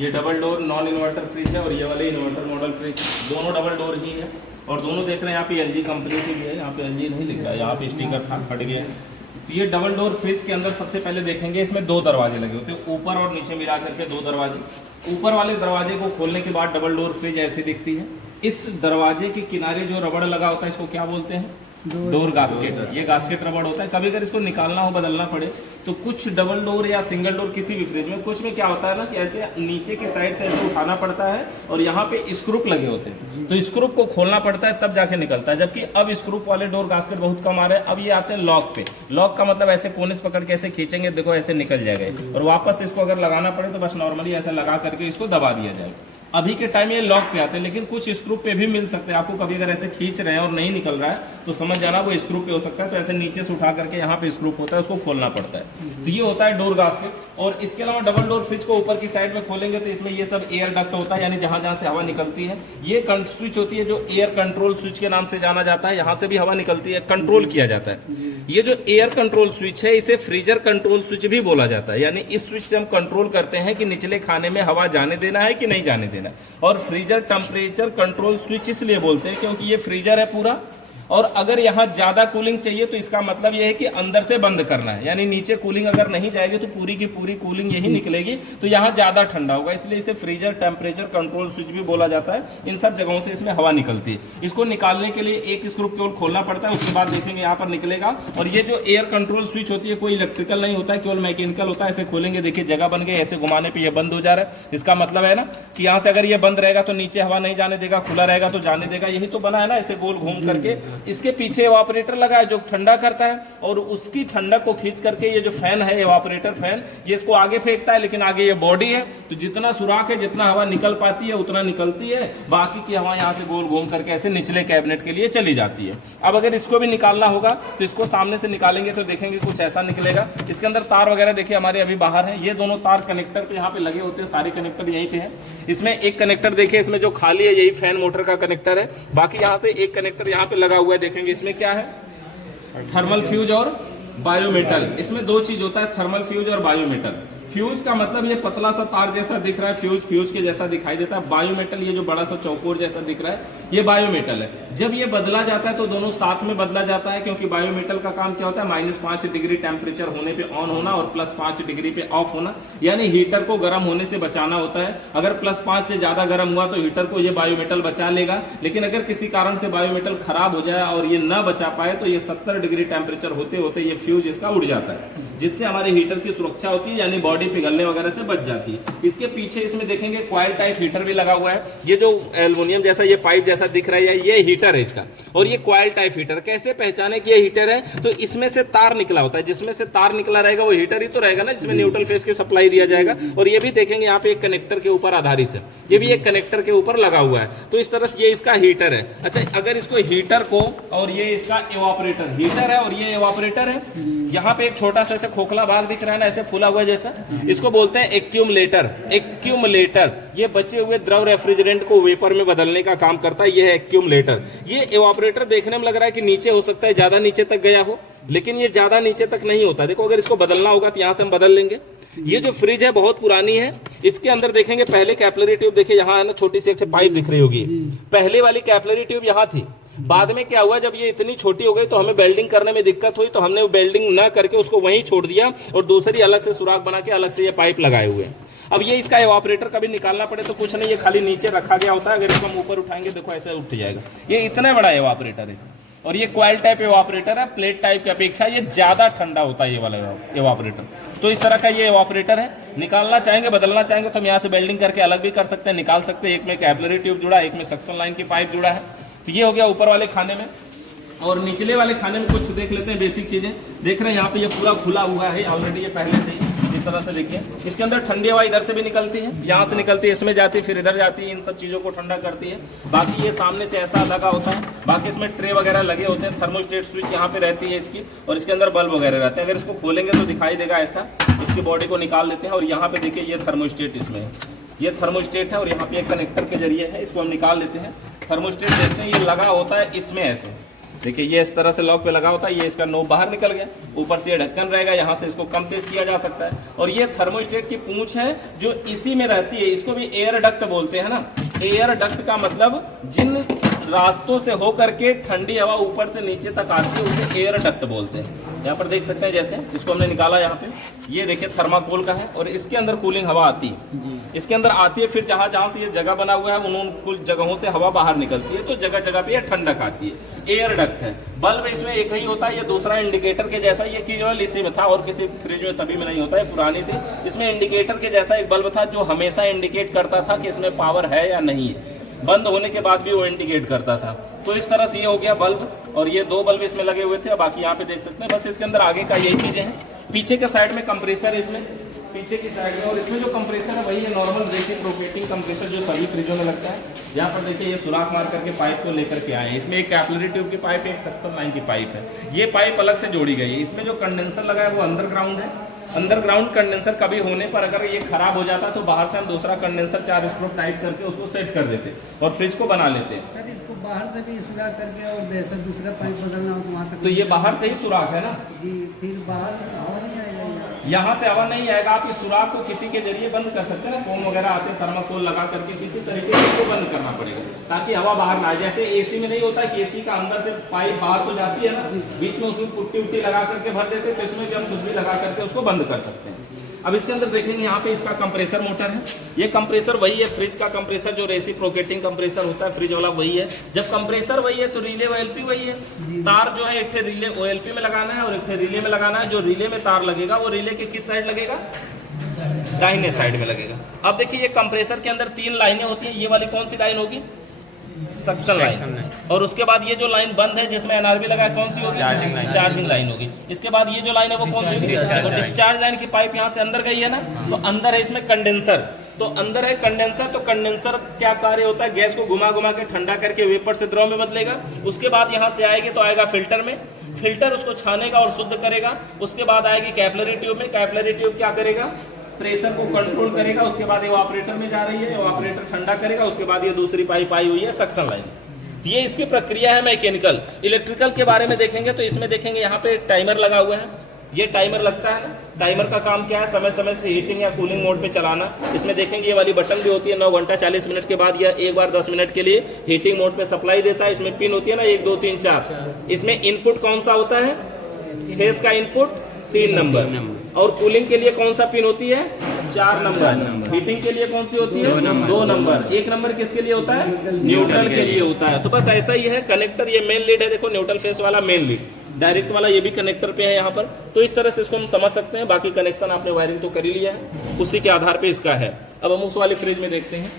ये double door non inverter fridge है और ये वाले इन्वर्टर मॉडल फ्रिज, दोनों डबल डोर ही है। और दोनों देख रहे हैं यहाँ पे एलजी कंपनी की भी है, यहाँ पे एलजी नहीं लिख रहा है, यहाँ पे स्टिकर था फट गया। तो ये डबल डोर फ्रिज के अंदर सबसे पहले देखेंगे इसमें 2 दरवाजे लगे होते हैं, ऊपर और नीचे मिला करके 2 दरवाजे। ऊपर वाले दरवाजे को खोलने के बाद डबल डोर फ्रिज ऐसी दिखती है। इस दरवाजे के किनारे जो रबड़ लगा होता है इसको क्या बोलते हैं? Door gasket. ये गास्केट रबड़ होता है। कभी अगर इसको निकालना हो, बदलना पड़े, तो कुछ डबल डोर या सिंगल डोर किसी भी फ्रिज में कुछ में क्या होता है ना कि ऐसे नीचे के साइड से ऐसे उठाना पड़ता है और यहाँ पे स्क्रूप लगे होते हैं, तो स्क्रूप को खोलना पड़ता है तब जाके निकलता है। जबकि अब स्क्रूप वाले डोर गास्केट बहुत कम आ रहे हैं। अब ये आते हैं लॉक पे। लॉक का मतलब ऐसे कोने से पकड़ के ऐसे खींचेंगे, देखो ऐसे निकल जाएगा, और वापस इसको अगर लगाना पड़े तो बस नॉर्मली ऐसा लगा करके इसको दबा दिया जाएगा। अभी के टाइम ये लॉक पे आते हैं, लेकिन कुछ स्क्रू पे भी मिल सकते हैं आपको। कभी अगर ऐसे खींच रहे हैं और नहीं निकल रहा है तो समझ जाना वो स्क्रू पे हो सकता है। तो ऐसे नीचे से उठा करके यहाँ पे स्क्रू होता है, उसको खोलना पड़ता है। तो ये होता है डोर गास्केट। और इसके अलावा डबल डोर फ्रिज को ऊपर की साइड में खोलेंगे तो इसमें ये सब एयर डक्ट होता है, यानी जहां जहां से हवा निकलती है। ये स्विच होती है जो एयर कंट्रोल स्विच के नाम से जाना जाता है। यहाँ से भी हवा निकलती है, कंट्रोल किया जाता है। ये जो एयर कंट्रोल स्विच है इसे फ्रीजर कंट्रोल स्विच भी बोला जाता है, यानी इस स्विच से हम कंट्रोल करते हैं कि निचले खाने में हवा जाने देना है कि नहीं जाने देना। और फ्रीजर टेम्परेचर कंट्रोल स्विच इसलिए बोलते हैं क्योंकि ये फ्रीजर है पूरा, और अगर यहाँ ज्यादा कूलिंग चाहिए तो इसका मतलब ये है कि अंदर से बंद करना है, यानी नीचे कूलिंग अगर नहीं जाएगी तो पूरी की पूरी कूलिंग यही निकलेगी, तो यहाँ ज्यादा ठंडा होगा, इसलिए इसे फ्रीजर टेम्परेचर कंट्रोल स्विच भी बोला जाता है। इन सब जगहों से इसमें हवा निकलती है। इसको निकालने के लिए एक स्क्रू केवल खोलना पड़ता है, उसके बाद देखेंगे यहाँ पर निकलेगा। और ये जो एयर कंट्रोल स्विच होती है कोई इलेक्ट्रिकल नहीं होता है, केवल मैकेनिकल होता है। ऐसे खोलेंगे, देखिए जगह बन गई, ऐसे घुमाने पर यह बंद हो जा रहा है। इसका मतलब है ना कि यहाँ से अगर ये बंद रहेगा तो नीचे हवा नहीं जाने देगा, खुला रहेगा तो जाने देगा। यही तो बना है ना, ऐसे गोल घूम करके। इसके पीछे इवापोरेटर लगा है जो ठंडा करता है, और उसकी ठंडक को खींच करके ये जो फैन है इवापोरेटर फैन, ये इसको आगे फेंकता है। लेकिन आगे ये बॉडी है, तो जितना सुराख है, जितना हवा निकल पाती है उतना निकलती है, बाकी की हवा यहाँ से गोल घूम करके ऐसे निचले कैबिनेट के लिए चली जाती है। अब अगर इसको भी निकालना होगा तो इसको सामने से निकालेंगे तो देखेंगे कुछ ऐसा निकलेगा। इसके अंदर तार वगैरह देखिए हमारे अभी बाहर है। ये दोनों तार कनेक्टर पे यहाँ पे लगे होते हैं, सारे कनेक्टर यहीं पे है। इसमें एक कनेक्टर देखिए, इसमें जो खाली है यही फैन मोटर का कनेक्टर है। बाकी यहाँ से एक कनेक्टर यहाँ पे लगा हुआ है, देखेंगे इसमें क्या है, थर्मल फ्यूज और बायोमेटल। इसमें 2 चीज होता है, थर्मल फ्यूज और बायोमेटल। फ्यूज का मतलब ये पतला सा तार जैसा दिख रहा है, फ्यूज के जैसा दिखाई देता है। बायोमेटल ये जो बड़ा सा चौकोर जैसा दिख रहा है, ये बायोमेटल है। जब ये बदला जाता है तो दोनों साथ में बदला जाता है, क्योंकि बायोमेटल का काम क्या होता है, -5 डिग्री टेम्परेचर होने पे ऑन होना और +5 डिग्री पे ऑफ होना, यानी हीटर को गर्म होने से बचाना होता है। अगर +5 से ज्यादा गर्म हुआ तो हीटर को ये बायोमेटल बचा लेगा, लेकिन अगर किसी कारण से बायोमेटल खराब हो जाए और ये न बचा पाए तो ये 70 डिग्री टेम्परेचर होते होते ये फ्यूज इसका उड़ जाता है, जिससे हमारे हीटर की सुरक्षा होती है, यानी बॉडी पिघलने वगैरह से बच जाती है। इसके पीछे इसमें देखेंगे कॉइल टाइप हीटर भी लगा हुआ है। ये जो एल्युमिनियम जैसा ये पाइप जैसा दिख रहा है, ये हीटर है इसका, और ये कॉइल टाइप हीटर। कैसे पहचाने कि ये हीटर है, तो इसमें से तार निकला होता है, जिसमें से तार निकला रहेगा वो हीटर ही तो रहेगा ना, जिसमें न्यूट्रल फेस की सप्लाई दिया जाएगा। और ये भी देखेंगे यहाँ पे एक कनेक्टर के ऊपर आधारित है, ये भी एक कनेक्टर के ऊपर लगा हुआ है। तो इस तरह से ये इसका हीटर है। अच्छा, अगर इसको हीटर को, और ये इसका इवापोरेटर, हीटर है और ये इवापोरेटर है। यहाँ पे एक छोटा सा ऐसे खोखला भाग दिख रहा है ना, ऐसे फूला हुआ जैसा, इसको बोलते हैं एक्यूमुलेटर। एक्यूमुलेटर ये बचे हुए द्रव रेफ्रिजरेंट को वेपर में बदलने का काम करता है, ये है एक्यूमुलेटर। ये इवापोरेटर देखने में लग रहा है कि नीचे हो सकता है, ज्यादा नीचे तक गया हो, लेकिन ये ज्यादा नीचे तक नहीं होता। देखो अगर इसको बदलना होगा तो यहाँ से हम बदल लेंगे। ये जो फ्रिज है बहुत पुरानी है। इसके अंदर देखेंगे पहले कैपिलरी ट्यूब, देखिए यहाँ है ना छोटी सी एक पाइप दिख रही होगी, पहले वाली कैपिलरी ट्यूब यहाँ थी। बाद में क्या हुआ, जब ये इतनी छोटी हो गई तो हमें वेल्डिंग करने में दिक्कत हुई, तो हमने वेल्डिंग न करके उसको वहीं छोड़ दिया और दूसरी अलग से सुराख बना के अलग से ये पाइप लगाए हुए हैं। अब ये इसका इवापोरेटर कभी निकालना पड़े तो कुछ नहीं, ये खाली नीचे रखा गया होता है। अगर इसको हम ऊपर उठाएंगे, देखो ऐसे उठ जाएगा। ये इतना बड़ा इवापोरेटर है इसका, और ये कॉइल टाइप इवापोरेटर है। प्लेट टाइप की अपेक्षा ये ज्यादा ठंडा होता है ये वाला इवापोरेटर। तो इस तरह का ये इवापोरेटर है। निकालना चाहेंगे, बदलना चाहेंगे तो हम यहाँ से वेल्डिंग करके अलग भी कर सकते हैं, निकाल सकते हैं। एक में कैपिलरी ट्यूब जुड़ा है, एक में सक्शन लाइन की पाइप जुड़ा है। तो ये हो गया ऊपर वाले खाने में। और निचले वाले खाने में कुछ देख लेते हैं बेसिक चीजें। देख रहे हैं यहाँ पे ये पूरा खुला हुआ है ऑलरेडी, ये पहले से ही इस तरह से देखिए। इसके अंदर ठंडी हवा इधर से भी निकलती है, यहाँ से निकलती है, इसमें जाती है, फिर इधर जाती है, इन सब चीजों को ठंडा करती है। बाकी ये सामने से ऐसा लगा होता है। बाकी इसमें ट्रे वगैरह लगे होते हैं, थर्मोस्टेट स्विच यहाँ पे रहती है इसकी, और इसके अंदर बल्ब वगैरह रहते हैं। अगर इसको खोलेंगे तो दिखाई देगा ऐसा। इसकी बॉडी को निकाल लेते हैं, और यहाँ पे देखिए ये थर्मोस्टेट इसमें है, ये थर्मोस्टेट है, और यहाँ पे एक कनेक्टर के जरिए है, इसको हम निकाल लेते हैं। थर्मोस्टेट देखते हैं, ये लगा होता है इसमें ऐसे, देखिए ये इस तरह से लॉक पे लगा होता है, ये इसका नोब बाहर निकल गया, ऊपर से ये ढक्कन रहेगा, यहाँ से इसको कम तेज किया जा सकता है। और ये थर्मोस्टेट की पूंछ है जो इसी में रहती है, इसको भी एयर डक्ट बोलते हैं ना। एयर डक्ट का मतलब जिन रास्तों से होकर के ठंडी हवा ऊपर से नीचे तक आती है उसे एयर डक्ट बोलते हैं। यहाँ पर देख सकते हैं जैसे इसको हमने निकाला, यहाँ पे ये देखिए थर्माकोल का है और इसके अंदर कूलिंग हवा आती है, इसके अंदर आती है, फिर जहाँ जहाँ से ये जगह बना हुआ है उन कुल जगहों से हवा बाहर निकलती है, तो जगह जगह पे ये ठंडक आती है, एयर डक्ट है। बल्ब इसमें एक ही होता है, ये दूसरा इंडिकेटर के जैसा, ये की जो इसी में था और किसी फ्रिज में सभी में नहीं होता है, पुरानी थी। इसमें इंडिकेटर के जैसा एक बल्ब था जो हमेशा इंडिकेट करता था कि इसमें पावर है या नहीं है, बंद होने के बाद भी वो इंडिकेट करता था। तो इस तरह से ये हो गया बल्ब, और ये 2 बल्ब इसमें लगे हुए थे, बाकी यहाँ पे देख सकते हैं। बस इसके अंदर आगे का यही चीजें हैं। पीछे के साइड में कंप्रेसर, इसमें पीछे की साइड में, और इसमें जो कंप्रेसर है वही है नॉर्मल रेसिप्रोकेटिंग कंप्रेसर जो सभी फ्रिजों में लगता है। यहाँ पर देखिए ये सुराख मार करके पाइप को लेकर के आए हैं। इसमें एक कैपिलरी ट्यूब की पाइप है, एक सक्शन लाइन की पाइप है। ये पाइप अलग से जोड़ी गई है। इसमें जो कंडेंसर लगा है वो अंडरग्राउंड है। अंडरग्राउंड कंडेंसर कभी होने पर अगर ये खराब हो जाता तो बाहर से हम दूसरा कंडेंसर 4 स्क्रू टाइट करके उसको सेट कर देते और फ्रिज को बना लेते। सर इसको बाहर से भी सुराख करके और जैसे दूसरा पाइप बदलना हो तो वहाँ तक, तो ये बाहर से ही सुराख है ना जी, फिर बाहर हवा नहीं आएगा, यहाँ से हवा नहीं आएगा। आप इस सुराख को किसी के जरिए बंद कर सकते हैं ना, फोम वगैरह आते हैं, थर्माकोल लगा करके किसी तरीके से इसको बंद करना पड़ेगा ताकि हवा बाहर ना आए। जैसे एसी में नहीं होता कि एसी का अंदर से पाइप बाहर तो जाती है ना, बीच में उसमें पुट्टी उट्टी लगा करके भर देते, तो इसमें भी हम कुछ भी लगा करके उसको बंद कर सकते हैं। अब इसके अंदर देखेंगे यहाँ पे इसका कंप्रेसर मोटर है। ये कंप्रेसर वही है, फ्रिज का कंप्रेसर जो रेसिप्रोकेटिंग कंप्रेसर होता है फ्रिज वाला वही है। जब कंप्रेसर वही है तो रिले ओएलपी वही है। तार जो है एक रिले ओएलपी में लगाना है और एक रिले में लगाना है। जो रिले में तार लगेगा वो रिले के किस साइड लगेगा? दाहिने साइड में लगेगा। अब देखिए ये कंप्रेसर के अंदर 3 लाइनें होती हैं। ये वाली कौन सी लाइन होगी? Suction line. और उसके बाद ये जो लाइन बंद है जिसमें एनआरबी लगा है कौन सी होगी? चार्जिंग लाइन होगी। इसके बाद ये जो लाइन है वो कौन सी होगी? तो डिस्चार्ज लाइन की पाइप यहाँ से अंदर गई है ना, तो अंदर है इसमें कंडेंसर। तो अंदर है कंडेंसर। तो कंडेंसर क्या कार्य होता है? गैस को घुमा घुमा के ठंडा करके वेपर से द्रव में बदलेगा। उसके बाद यहाँ से आएगी तो आएगा फिल्टर में, फिल्टर उसको छानेगा और शुद्ध करेगा। उसके बाद आएगी कैपिलरी ट्यूब में, कैपिलरी ट्यूब क्या करेगा? प्रेशर को कंट्रोल करेगा। उसके बाद ये ऑपरेटर में जा रही है, ऑपरेटर ठंडा करेगा। उसके बाद ये दूसरी पाइप आई हुई है सक्शन लाइन। ये इसकी प्रक्रिया है मैकेनिकल। इलेक्ट्रिकल के बारे में देखेंगे तो इसमें देखेंगे यहाँ पे टाइमर लगा हुआ है। ये टाइमर लगता है ना, टाइमर का काम क्या है? समय समय से हीटिंग या कूलिंग मोड पे चलाना। इसमें देखेंगे ये वाली बटन भी होती है। 9 घंटा 40 मिनट के बाद या एक बार 10 मिनट के लिए हीटिंग मोड पे सप्लाई देता है। इसमें पिन होती है ना 1 2 3 4। इसमें इनपुट कौन सा होता है? फेस का इनपुट 3 नंबर। और कूलिंग के लिए कौन सा पिन होती है? 4 नंबर। हीटिंग के लिए कौन सी होती है? 2 नंबर। 1 नंबर किसके लिए होता है? न्यूट्रल के लिए होता है। तो बस ऐसा ही है। कनेक्टर ये मेन लीड है, देखो न्यूट्रल फेस वाला मेन लीड, डायरेक्ट वाला ये भी कनेक्टर पे है यहाँ पर। तो इस तरह से इसको हम समझ सकते हैं। बाकी कनेक्शन आपने वायरिंग तो कर ही लिया है, उसी के आधार पे इसका है। अब हम उस वाली फ्रिज में देखते हैं।